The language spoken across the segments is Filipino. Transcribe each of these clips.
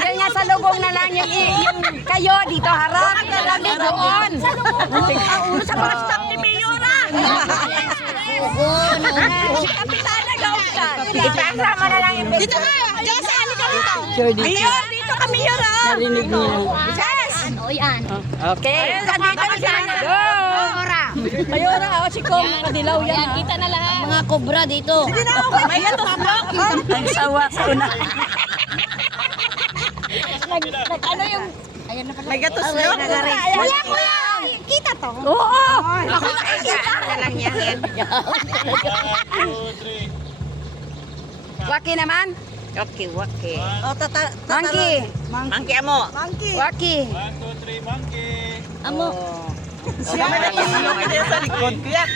Yan nga sa lubong na lang yung kayo dito harap. Kami doon. Sa mga staff ni Mayora. Kapitana Gauskan. Ipasama na lang yung dito na. Diyos, saan ka dito? Mayor, dito ka Mayor. Narinig niya. Yes. O yan. Okay. Dito na sana. Go. Mayora, si Kong Kadilaw yan. Ayan, kita na lahat. Mga kobra dito. Sige na, okay. May gatusok. Ang sawa ko na. Ano yung... Ayan na pala. May gatusok. Wala ko lang. Kita to. Oo. Ako nakikita. lang yan. Waki naman. Okay, okay. O, monkey. Monkey mo. Waki. 1, 2, 3, monkey. Amo. Siya na yung Sa likod ko yan.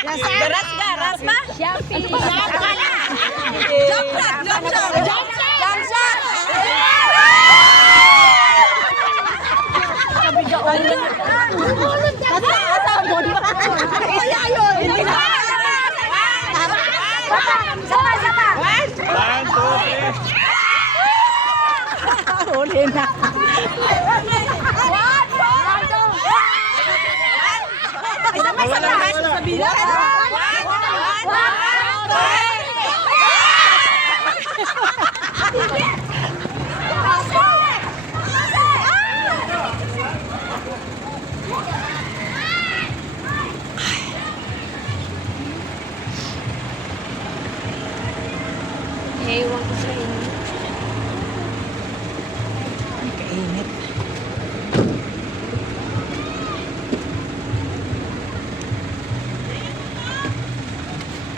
Garas ka, ras ba? Shopee. Jump shot, jump shot. Jump shot. Sama, sama. 1, 2, 3. Huli na. Sabay-sabay. Sa bilang. Ewan ko sa inyo. Kainit.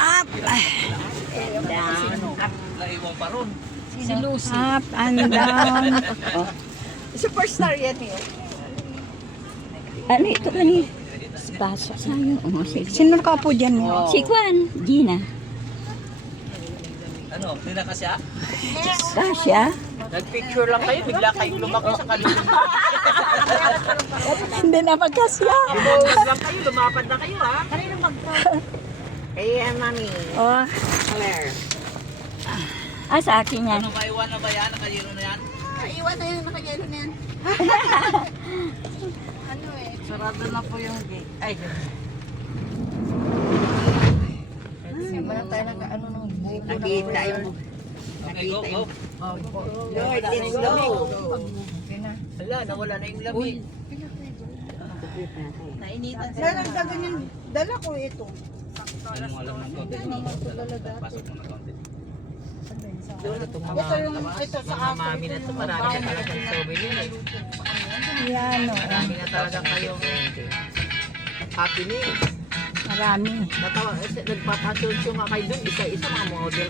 Up. Naiwan pa ron. Si Lucy. Up and down. Superstar yan eh. Ano ito kani? Baso. Sayang. Sino nakaupo dyan? Si Juan. Gina. Ano, hindi na kasi Kasya? Nagpicture lang kayo, bigla kayong lumako sa kalimutan. Hindi na magkasya. Pose lang kayo, lumapad na kayo ha. Kaya mami. Oh. Claire. Sa akin yan. Ano ba iwan na ba yan? Nakayero na yan? Iwan na yun, nakagelo na yan. Sarado na po yung gate. Ay, nakita yung... Okay, go, go. Lord, let's go. Hala, nawala na yung lamig. Nainitan sila. Naragdagan yung dala ko ito. Ano mo alam ng konti? Pasok mo na konti. Itong Ito yung ito sa mga mami na ito, marami na talagang souvenir eh. Yan o. Marami na talaga kayong happening. Marami. Natawa, nagpapasensyo nga kayo dun, isa-isa mga model